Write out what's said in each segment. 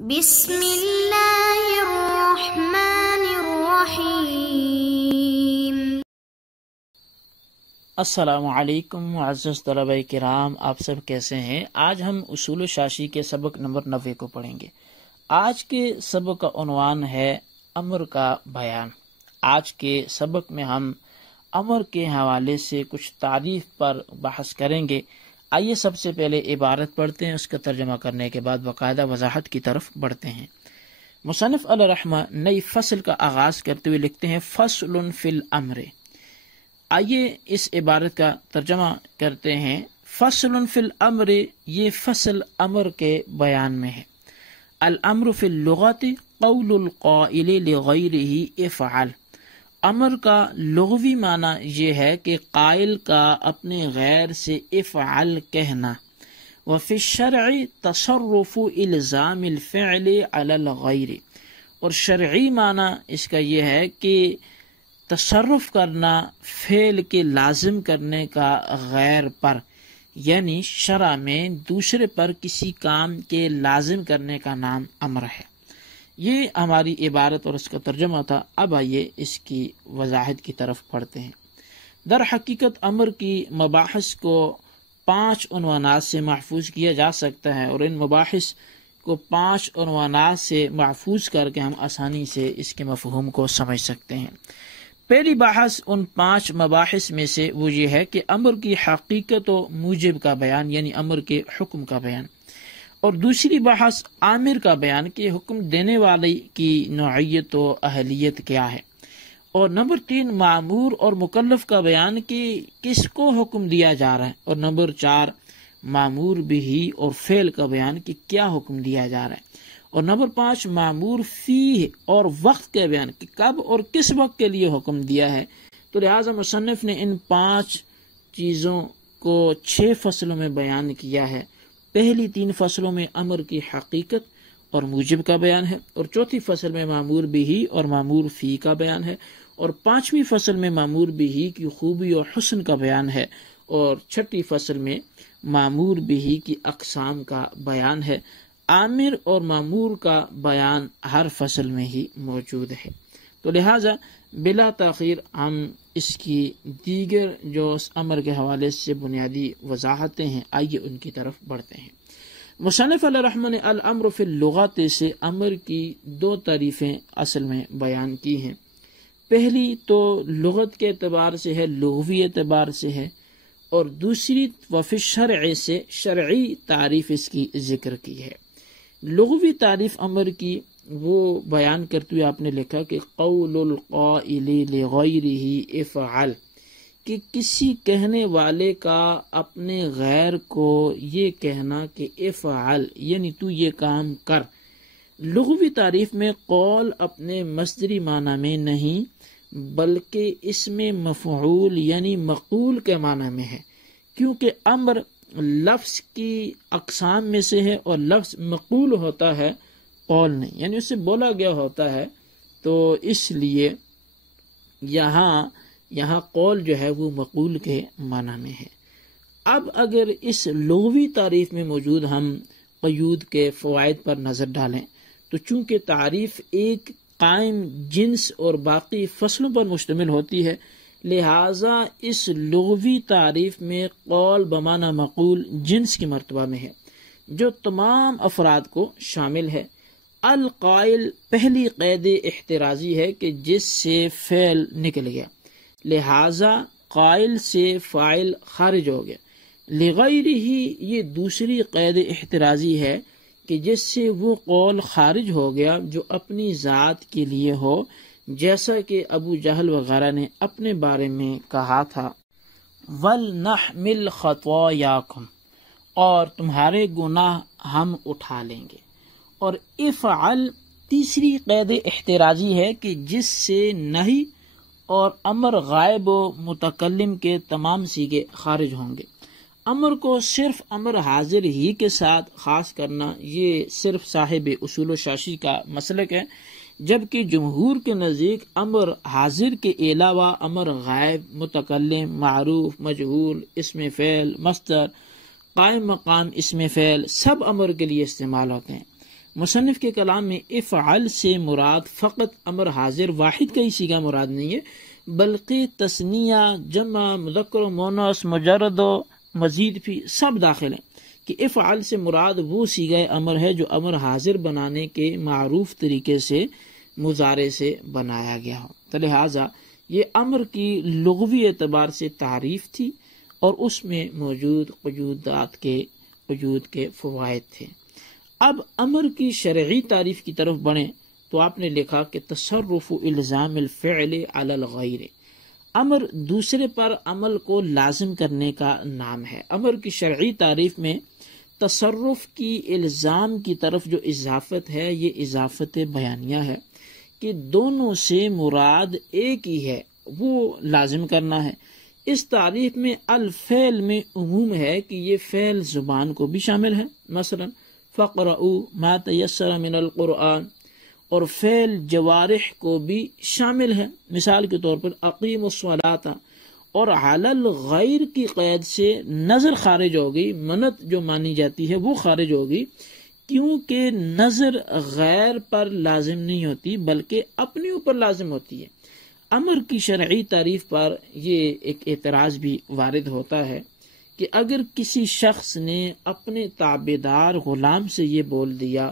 بسم اللہ الرحمن الرحیم۔ السلام علیکم معزز طلبہ کرام، آپ سب کیسے ہیں؟ آج ہم اصول شاشی کے سبق نمبر 90 کو پڑھیں گے۔ آج کے سبق کا عنوان ہے امر کا بیان۔ آج کے سبق میں ہم امر کے حوالے سے کچھ تعریف پر بحث کریں گے۔ آئیے سب سے پہلے عبارت پڑھتے ہیں، اس کا ترجمہ کرنے کے بعد باقاعدہ وضاحت کی طرف بڑھتے ہیں۔ مصنف علیہ رحمہ نئی فصل کا آغاز کرتے ہوئے لکھتے ہیں فصل فی الامر۔ آئیے اس عبارت کا ترجمہ کرتے ہیں۔ فصل فی الامر، یہ فصل امر کے بیان میں ہے۔ الامر فی اللغت قول القائل لغیرہ افعل۔ امر کا لغوی معنی یہ ہے کہ قائل کا اپنے غیر سے افعل کہنا۔ وفی الشرع تصرف الزام الفعل علی الغیر، اور شرعی معنی اس کا یہ ہے کہ تصرف کرنا فعل کے لازم کرنے کا غیر پر، یعنی شرع میں دوسرے پر کسی کام کے لازم کرنے کا نام امر ہے۔ یہ ہماری عبارت اور اس کا ترجمہ تھا۔ اب آئیے اس کی وضاحت کی طرف پڑھتے ہیں۔ در حقیقت امر کی مباحث کو 5 عنوانات سے محفوظ کیا جا سکتا ہے، اور ان مباحث کو 5 عنوانات سے محفوظ کر کے ہم آسانی سے اس کے مفہوم کو سمجھ سکتے ہیں۔ پہلی بحث ان 5 مباحث میں سے وہ یہ ہے کہ امر کی حقیقت و موجب کا بیان، یعنی امر کے حکم کا بیان، اور دوسری بحث آمر کا بیان کہ حکم دینے والے کی نوعیت و اہلیت کیا ہے، اور نمبر 3 مامور اور مکلف کا بیان کہ کس کو حکم دیا جا رہا ہے، اور نمبر 4 مامور بھی اور فعل کا بیان کہ کیا حکم دیا جا رہا ہے، اور نمبر 5 مامور فیہ اور وقت کا بیان کہ کب اور کس وقت کے لیے حکم دیا ہے۔ تو لہٰذا مصنف نے ان 5 چیزوں کو 6 فصلوں میں بیان کیا ہے۔ پہلی 3 فصلوں میں امر کی حقیقت اور موجب کا بیان ہے، اور چوتھی فصل میں مامور بھی اور مامور فی کا بیان ہے، اور 5ویں فصل میں مامور بھی کی خوبی اور حسن کا بیان ہے، اور 6ٹھی فصل میں مامور بھی کی اقسام کا بیان ہے۔ آمر اور مامور کا بیان ہر فصل میں ہی موجود ہے۔ تو لہٰذا بلا تاخیر ہم اس کی دیگر جو امر کے حوالے سے بنیادی وضاحتیں ہیں، آئیے ان کی طرف بڑھتے ہیں۔ مصنف علیہ رحمہ نے الامر فی اللغت سے امر کی 2 تعریفیں اصل میں بیان کی ہیں۔ پہلی تو لغت کے اعتبار سے ہے، لغوی اعتبار سے ہے، اور دوسری وفی الشرع سے شرعی تعریف اس کی ذکر کی ہے۔ لغوی تعریف امر کی وہ بیان کرتے ہوئے آپ نے لکھا کہ قول القائل لغیرہ افعل، کہ کسی کہنے والے کا اپنے غیر کو یہ کہنا کہ افعل یعنی تو یہ کام کر۔ لغوی تعریف میں قول اپنے مصدری معنی میں نہیں بلکہ اس میں مفعول یعنی مقول کے معنی میں ہے، کیونکہ امر لفظ کی اقسام میں سے ہے اور لفظ مقول ہوتا ہے، قول نہیں، یعنی اس سے بولا گیا ہوتا ہے۔ تو اس لیے یہاں قول جو ہے وہ مقول کے معنی میں ہے۔ اب اگر اس لغوی تعریف میں موجود ہم قیود کے فوائد پر نظر ڈالیں تو چونکہ تعریف ایک قائم جنس اور باقی فصلوں پر مشتمل ہوتی ہے، لہٰذا اس لغوی تعریف میں قول بمعنی مقول جنس کی مرتبہ میں ہے، جو تمام افراد کو شامل ہے۔ القائل پہلی قید احترازی ہے کہ جس سے فعل نکل گیا، لہٰذا قائل سے فاعل خارج ہو گیا۔ لغیرہ یہ دوسری قید احترازی ہے کہ جس سے وہ قول خارج ہو گیا جو اپنی ذات کے لیے ہو، جیسا کہ ابو جہل وغیرہ نے اپنے بارے میں کہا تھا وَلْنَحْمِلْ خَطَايَاكُمْ، اور تمہارے گناہ ہم اٹھا لیں گے۔ اور افعل تیسری قید احترازی ہے کہ جس سے نہی اور امر غائب و متکلم کے تمام صیغے خارج ہوں گے۔ امر کو صرف امر حاضر ہی کے ساتھ خاص کرنا یہ صرف صاحب اصول و شاشی کا مسلک ہے، جبکہ جمہور کے نزدیک امر حاضر کے علاوہ امر غائب، متکلم، معروف، مجہول، اسم فعل، مصدر، قائم مقام اسم فعل سب امر کے لیے استعمال ہوتے ہیں۔ مصنف کے کلام میں افعل سے مراد فقط امر حاضر واحد کا ہی صیغہ مراد نہیں ہے، بلکہ تثنیہ، جمع، مذکر و مؤنث، مجرد و مزید بھی سب داخل ہیں، کہ افعل سے مراد وہ صیغہ امر ہے جو امر حاضر بنانے کے معروف طریقے سے مضارع سے بنایا گیا ہو۔ تو لہٰذا یہ امر کی لغوی اعتبار سے تعریف تھی اور اس میں موجود وجود کے فوائد تھے۔ اب امر کی شرعی تعریف کی طرف بڑھیں تو آپ نے لکھا کہ تصرف الزام الفعل علی الغیر، امر دوسرے پر عمل کو لازم کرنے کا نام ہے۔ امر کی شرعی تعریف میں تصرف کی الزام کی طرف جو اضافت ہے یہ اضافت بیانیہ ہے کہ دونوں سے مراد ایک ہی ہے، وہ لازم کرنا ہے۔ اس تعریف میں الفعل میں عموم ہے کہ یہ فعل زبان کو بھی شامل ہے، مثلا فقرؤوا ما تیسر من القرآن، اور فعل جوارح کو بھی شامل ہے، مثال کے طور پر اقیموا الصلاۃ، اور علی الغیر کی قید سے نظر خارج ہوگی، منت جو مانی جاتی ہے وہ خارج ہوگی، کیونکہ نظر غیر پر لازم نہیں ہوتی بلکہ اپنے اوپر لازم ہوتی ہے۔ امر کی شرعی تعریف پر یہ ایک اعتراض بھی وارد ہوتا ہے کہ اگر کسی شخص نے اپنے تابعدار غلام سے یہ بول دیا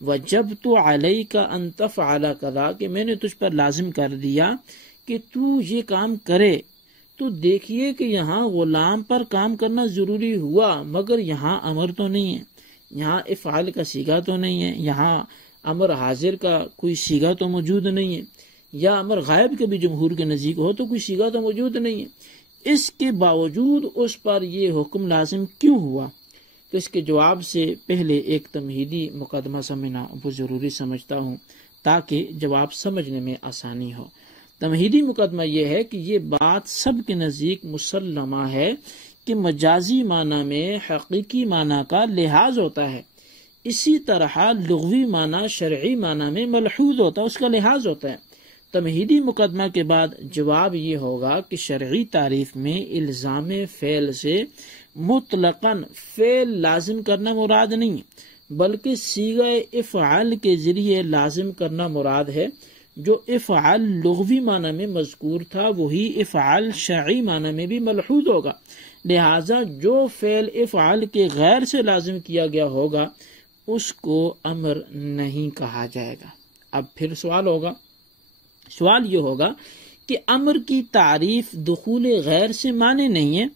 وجبت علیک ان تفعل کذا، کہ میں نے تجھ پر لازم کر دیا کہ تو یہ کام کرے، تو دیکھیے کہ یہاں غلام پر کام کرنا ضروری ہوا مگر یہاں امر تو نہیں ہے، یہاں افعال کا صیغہ تو نہیں ہے، یہاں امر حاضر کا کوئی صیغہ تو موجود نہیں ہے، یا امر غائب کے بھی جمہور کے نزدیک ہو تو کوئی صیغہ تو موجود نہیں ہے، اس کے باوجود اس پر یہ حکم لازم کیوں ہوا؟ تو اس کے جواب سے پہلے ایک تمہیدی مقدمہ سمجھنا وہ ضروری سمجھتا ہوں تاکہ جواب سمجھنے میں آسانی ہو۔ تمہیدی مقدمہ یہ ہے کہ یہ بات سب کے نزدیک مسلمہ ہے کہ مجازی معنی میں حقیقی معنی کا لحاظ ہوتا ہے، اسی طرح لغوی معنی شرعی معنی میں ملحوظ ہوتا ہے، اس کا لحاظ ہوتا ہے۔ تمہیدی مقدمہ کے بعد جواب یہ ہوگا کہ شرعی تعریف میں الزام فعل سے مطلقاً فعل لازم کرنا مراد نہیں بلکہ صیغہ افعال کے ذریعے لازم کرنا مراد ہے۔ جو افعال لغوی معنی میں مذکور تھا وہی افعال شرعی معنی میں بھی ملحوظ ہوگا، لہٰذا جو فعل افعال کے غیر سے لازم کیا گیا ہوگا اس کو امر نہیں کہا جائے گا۔ اب پھر سوال یہ ہوگا کہ امر کی تعریف دخول غیر سے معنی نہیں ہے،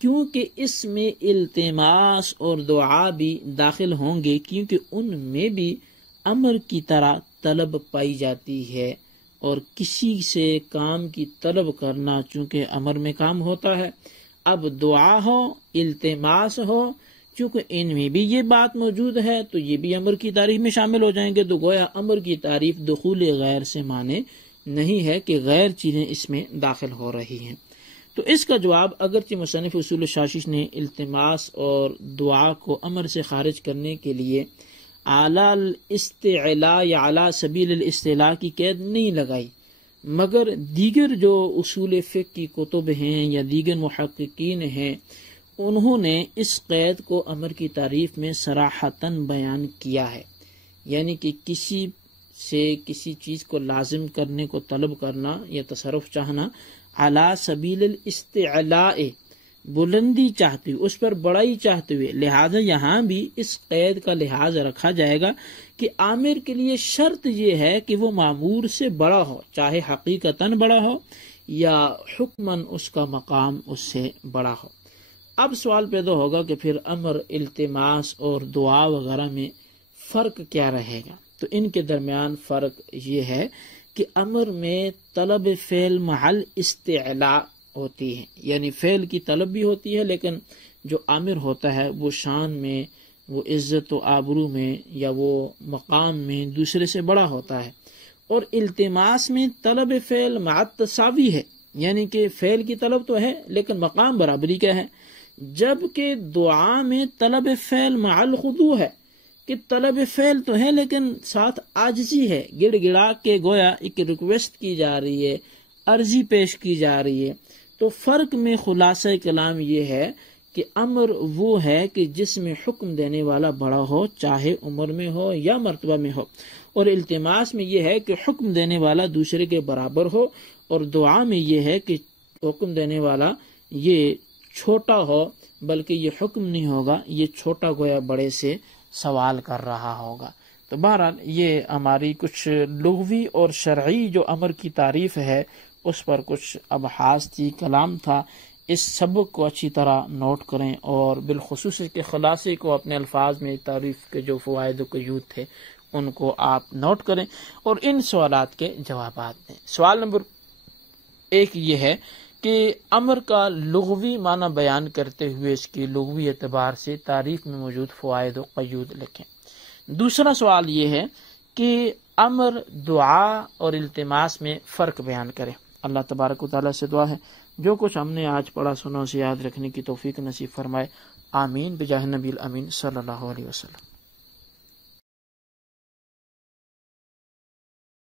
کیونکہ اس میں التماس اور دعا بھی داخل ہوں گے، کیونکہ ان میں بھی امر کی طرح طلب پائی جاتی ہے، اور کسی سے کام کی طلب کرنا چونکہ امر میں کام ہوتا ہے۔ اب دعا ہو، التماس ہو، چونکہ ان میں بھی یہ بات موجود ہے تو یہ بھی امر کی تعریف میں شامل ہو جائیں گے، تو گویا امر کی تعریف دخول غیر سے معنی نہیں ہے کہ غیر چیزیں اس میں داخل ہو رہی ہیں۔ تو اس کا جواب اگرچہ مصنف اصول شاشش نے التماس اور دعا کو امر سے خارج کرنے کے لیے اعلی الاستعلاء یا اعلی سبیل الاستعلاء کی قید نہیں لگائی، مگر دیگر جو اصول فقہ کی کتب ہیں یا دیگر محققین ہیں انہوں نے اس قید کو امر کی تعریف میں صراحتاً بیان کیا ہے، یعنی کہ کسی سے کسی چیز کو لازم کرنے کو طلب کرنا یا تصرف چاہنا علی سبیل الاستعلاء، بلندی چاہتے ہوئے، اس پر بڑائی چاہتے ہوئے، لہذا یہاں بھی اس قید کا لحاظ رکھا جائے گا کہ عامر کے لیے شرط یہ ہے کہ وہ مامور سے بڑا ہو، چاہے حقیقتاً بڑا ہو یا حکماً اس کا مقام اس سے بڑا ہو۔ اب سوال پیدا ہوگا کہ پھر امر، التماس اور دعا وغیرہ میں فرق کیا رہے گا؟ تو ان کے درمیان فرق یہ ہے کہ امر میں طلب فعل محل استعلاء ہوتی ہے، یعنی فعل کی طلب بھی ہوتی ہے لیکن جو امر ہوتا ہے وہ شان میں، وہ عزت و آبرو میں یا وہ مقام میں دوسرے سے بڑا ہوتا ہے، اور التماس میں طلب فعل مع التساوی ہے، یعنی کہ فعل کی طلب تو ہے لیکن مقام برابری کا ہے، جبکہ دعا میں طلب فعل مع الخضوع ہے کہ طلب فعل تو ہے لیکن ساتھ عاجزی ہے، گڑ گڑا کے گویا ایک ریکویسٹ کی جا رہی ہے، عرضی پیش کی جا رہی ہے۔ تو فرق میں خلاصہ کلام یہ ہے کہ امر وہ ہے کہ جس میں حکم دینے والا بڑا ہو، چاہے عمر میں ہو یا مرتبہ میں ہو، اور التماس میں یہ ہے کہ حکم دینے والا دوسرے کے برابر ہو، اور دعا میں یہ ہے کہ حکم دینے والا یہ چھوٹا ہو، بلکہ یہ حکم نہیں ہوگا، یہ چھوٹا گویا بڑے سے سوال کر رہا ہوگا۔ تو بہرحال یہ ہماری کچھ لغوی اور شرعی جو امر کی تعریف ہے اس پر کچھ ابحاث تھی، کلام تھا۔ اس سبق کو اچھی طرح نوٹ کریں اور بالخصوص کے خلاصے کو اپنے الفاظ میں تعریف کے جو فوائد و قیود تھے ان کو آپ نوٹ کریں اور ان سوالات کے جوابات دیں۔ سوال نمبر 1 یہ ہے کہ امر کا لغوی معنی بیان کرتے ہوئے اس کی لغوی اعتبار سے تعریف میں موجود فوائد و قیود لکھیں۔ دوسرا سوال یہ ہے کہ امر، دعا اور التماس میں فرق بیان کریں۔ اللہ تبارک و تعالیٰ سے دعا ہے جو کچھ ہم نے آج پڑھا سنا اسے یاد رکھنے کی توفیق نصیب فرمائے۔ آمین بجاہ نبی الامین صلی اللہ علیہ وسلم۔